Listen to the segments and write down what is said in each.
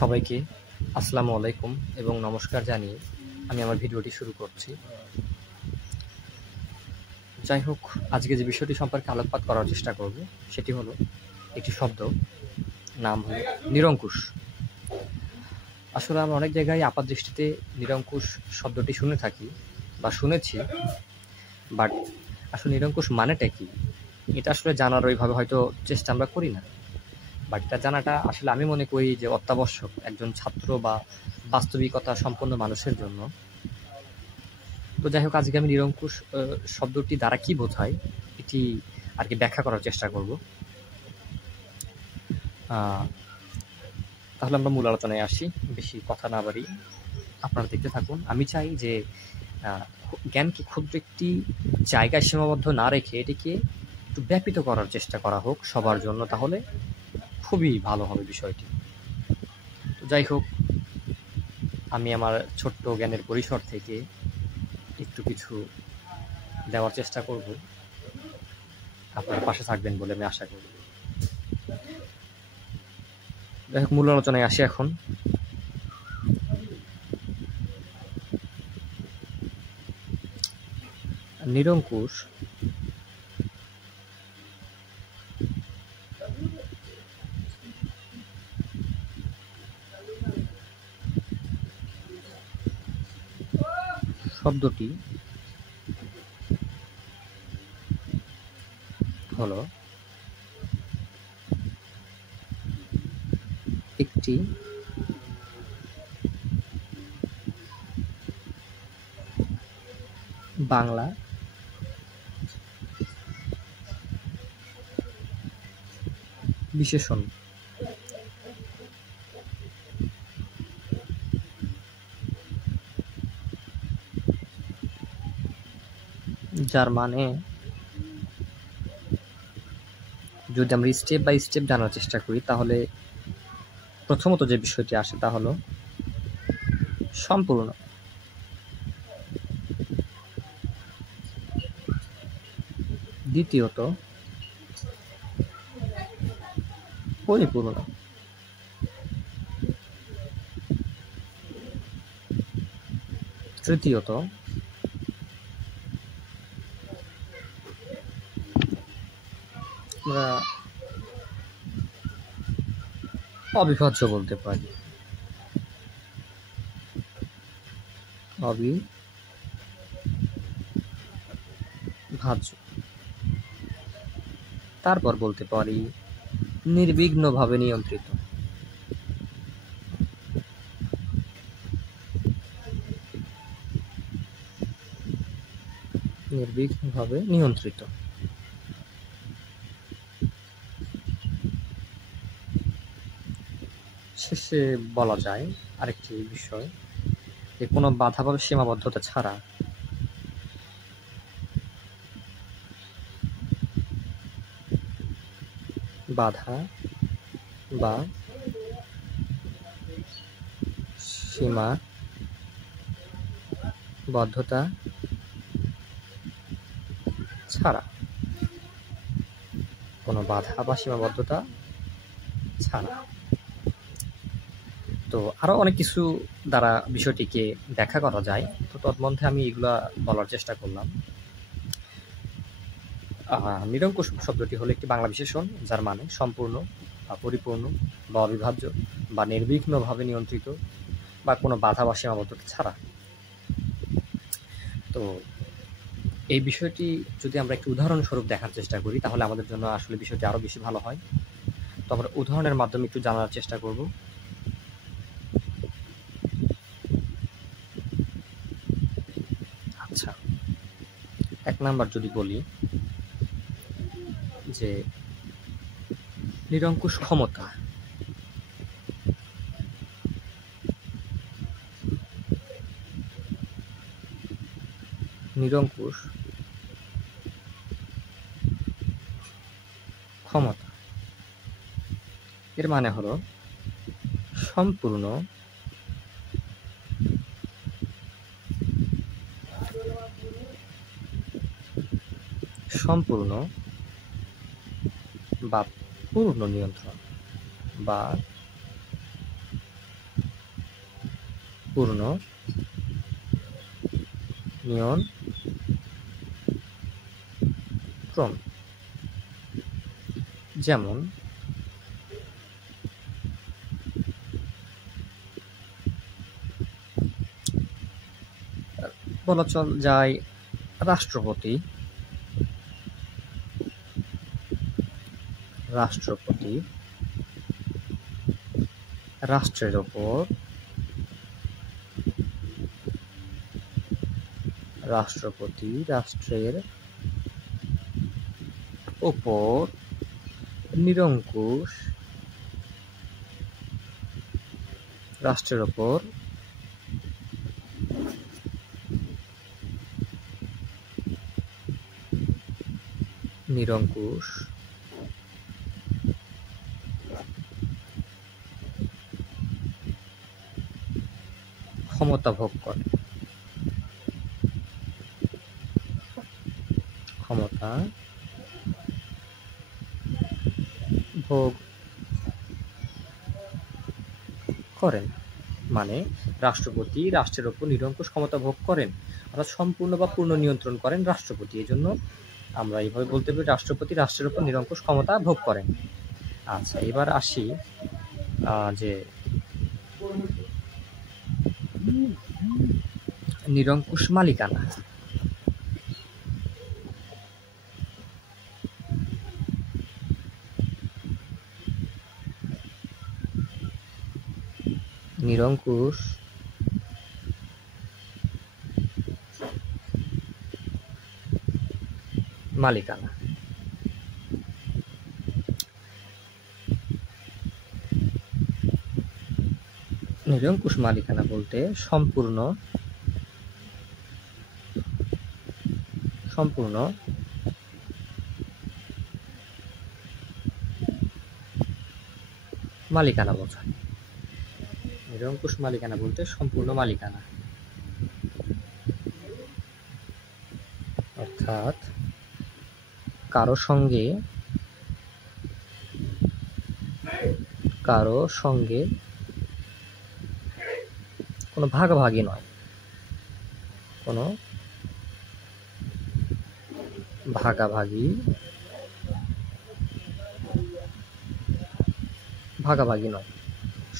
সবাইকে আসসালামু আলাইকুম এবং নমস্কার জানিয়ে আমি আমার ভিডিওটি শুরু করছি। যাই হোক, আজকে যে বিষয়টি সম্পর্কে আলোকপাত করার চেষ্টা করব সেটি হলো একটি শব্দ, নাম হলো নিরঙ্কুশ। আসলে আমরা অনেক জায়গায় আপাতদৃষ্টিতে নিরঙ্কুশ শব্দটি শুনে থাকি বা শুনেছি, বাট আসলে নিরঙ্কুশ মানেটা কি এটা আসলে জানার ওইভাবে হয়তো চেষ্টা আমরা করি না। বাট এটা জানাটা আসলে আমি মনে করি যে অত্যাবশ্যক একজন ছাত্র বা বাস্তবিকতা সম্পন্ন মানুষের জন্য। তো যাই হোক, আজকে আমি নিরঙ্কুশ শব্দটি দ্বারা কি বোঝায় এটি আর কি ব্যাখ্যা করার চেষ্টা করব। তাহলে আমরা মূল আলোচনায় আসি, বেশি কথা না বাড়ি আপনারা দেখতে থাকুন। আমি চাই যে জ্ঞানকে ক্ষুদ্র একটি জায়গায় সীমাবদ্ধ না রেখে এটিকে একটু ব্যাপিত করার চেষ্টা করা হোক সবার জন্য, তাহলে খুবই ভালো হবে বিষয়টি। তো যাই হোক, আমি আমার ছোট্ট জ্ঞানের পরিসর থেকে একটু কিছু দেওয়ার চেষ্টা করব, আপনারা পাশে থাকবেন বলে আমি আশা করি। যাই হোক, মূল আলোচনায় আসি এখন। নিরঙ্কুশ শব্দটি হলো একটি বাংলা বিশেষণ, যার মানে যদি আমরা স্টেপ বাই স্টেপ জানার চেষ্টা করি তাহলে প্রথমত যে বিষয়টি আসে তা হলো সম্পূর্ণ, দ্বিতীয়ত পরিপূর্ণ, তৃতীয়ত আমরা অবিভাজ্য বলতে পারি, অবিভাজ্য। তারপর বলতে পারি নির্বিঘ্নভাবে নিয়ন্ত্রিত। নির্বিঘ্নভাবে নিয়ন্ত্রিত। শেষে বলা যায় আরেকটি বিষয়, যে কোনো বাধা বা সীমাবদ্ধতা ছাড়া বাধা বা সীমাবদ্ধতা ছাড়া, কোনো বাধা বা সীমাবদ্ধতা ছাড়া। তো আরো অনেক কিছু দ্বারা বিষয়টিকে ব্যাখ্যা করা যায়, তো তন্মধ্যে আমি এগুলা বলার চেষ্টা করলাম। নিরঙ্কুশ শব্দটি হলো একটি বাংলা বিশেষণ যার মানে সম্পূর্ণ বা পরিপূর্ণ বা অবিভাজ্য বা নির্বিঘ্নভাবে নিয়ন্ত্রিত বা কোনো বাধা বা সীমাবদ্ধতা ছাড়া। তো এই বিষয়টি যদি আমরা একটু উদাহরণস্বরূপ দেখার চেষ্টা করি তাহলে আমাদের জন্য আসলে বিষয়টি আরো বেশি ভালো হয়। তো আমরা উদাহরণের মাধ্যমে একটু জানার চেষ্টা করব। আচ্ছা, 1 নাম্বার যদি বলি যে নিরঙ্কুশ ক্ষমতা। নিরঙ্কুশ ক্ষমতা এর মানে হলো সম্পূর্ণ বা পূর্ণ নিয়ন্ত্রণ বা পূর্ণ নিয়ন্ত্রণ। যেমন বলা যায় রাষ্ট্রপতি রাষ্ট্রের ওপর নিরঙ্কুশ ক্ষমতা ভোগ করেন। মানে রাষ্ট্রপতি রাষ্ট্রের ওপর নিরঙ্কুশ ক্ষমতা ভোগ করেন, অর্থাৎ সম্পূর্ণ বা পূর্ণ নিয়ন্ত্রণ করেন রাষ্ট্রপতি। এই জন্য আমরা এইভাবে বলতে পারি রাষ্ট্রপতি রাষ্ট্রের ওপর নিরঙ্কুশ ক্ষমতা ভোগ করেন। আচ্ছা, এবার আসি যে নিরঙ্কুশ মালিকানা। নিরঙ্কুশ মালিকানা বলতে সম্পূর্ণ মালিকানা বোঝায়। নিরঙ্কুশ মালিকানা বলতে সম্পূর্ণ মালিকানা, অর্থাৎ কারো সঙ্গে কোনো ভাগাভাগি নয়,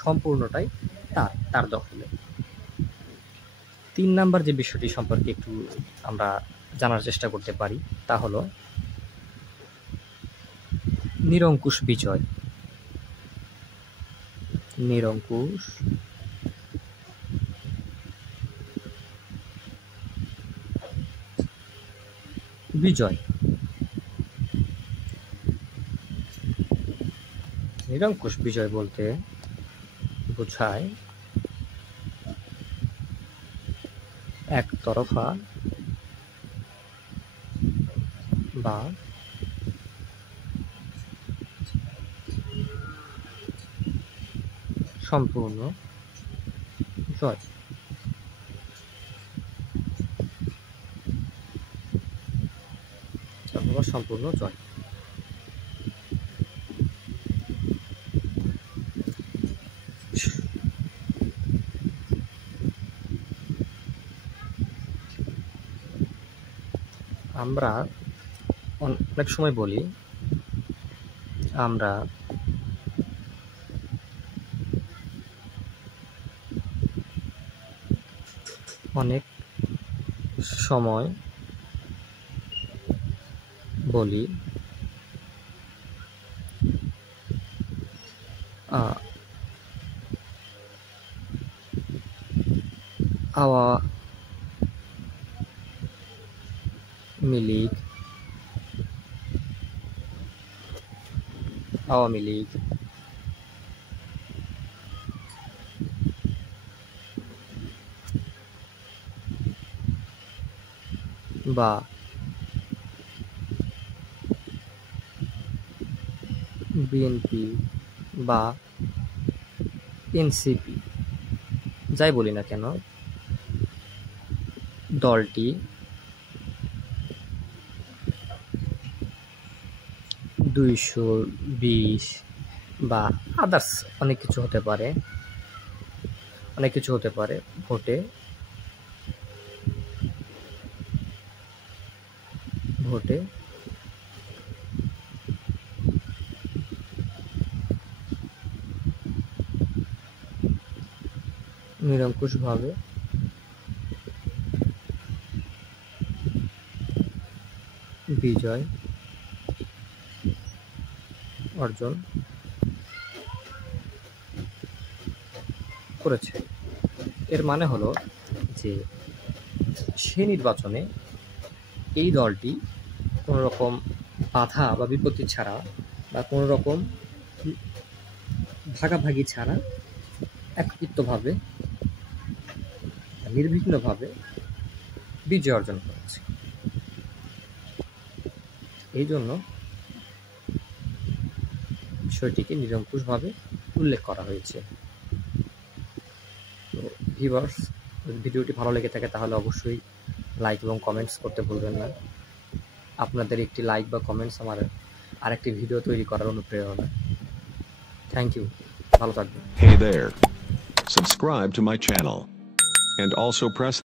সম্পূর্ণটাই তার দখলে। 3 নাম্বার যে বিষয়টি সম্পর্কে একটু আমরা জানার চেষ্টা করতে পারি তা হলো নিরঙ্কুশ বিজয়। নিরঙ্কুশ বিজয় বলতে বোঝায় একতরফা বা সম্পূর্ণ জয়। সম্পূর্ণ জয়। আমরা অনেক সময় বলি আমরা অনেক সময় বলি আওয়ামী লীগ বা বিএনপি বা এনসিপি, যাই বলি না কেন, দলটি $220 বা আদার্স অনেক কিছু হতে পারে, অনেক কিছু হতে পারে। ভোটে নিরঙ্কুশভাবে বিজয় অর্জন করেছে। এর মানে হলো যে সে নির্বাচনে এই দলটি কোনো রকম বাধা বা বিপত্তি ছাড়া বা কোনো রকম ভাগাভাগি ছাড়া একত্রিতভাবে নির্বিঘ্নভাবে বিজয় অর্জন করেছে। এই জন্য বিষয়টিকে নিরঙ্কুশভাবে উল্লেখ করা হয়েছে। তো ভিউয়ার্স, যদি ভিডিওটি ভালো লেগে থাকে তাহলে অবশ্যই লাইক এবং কমেন্টস করতে ভুলবেন না। আপনাদের একটি লাইক বা কমেন্টস আমার আরেকটি ভিডিও তৈরি করার অনুপ্রেরণা। থ্যাংক ইউ, ভালো থাকবেন। Hey there. Subscribe to my channel. And also press